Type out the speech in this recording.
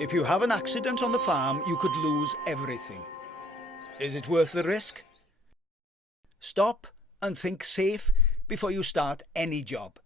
If you have an accident on the farm, you could lose everything. Is it worth the risk? Stop and think safe before you start any job.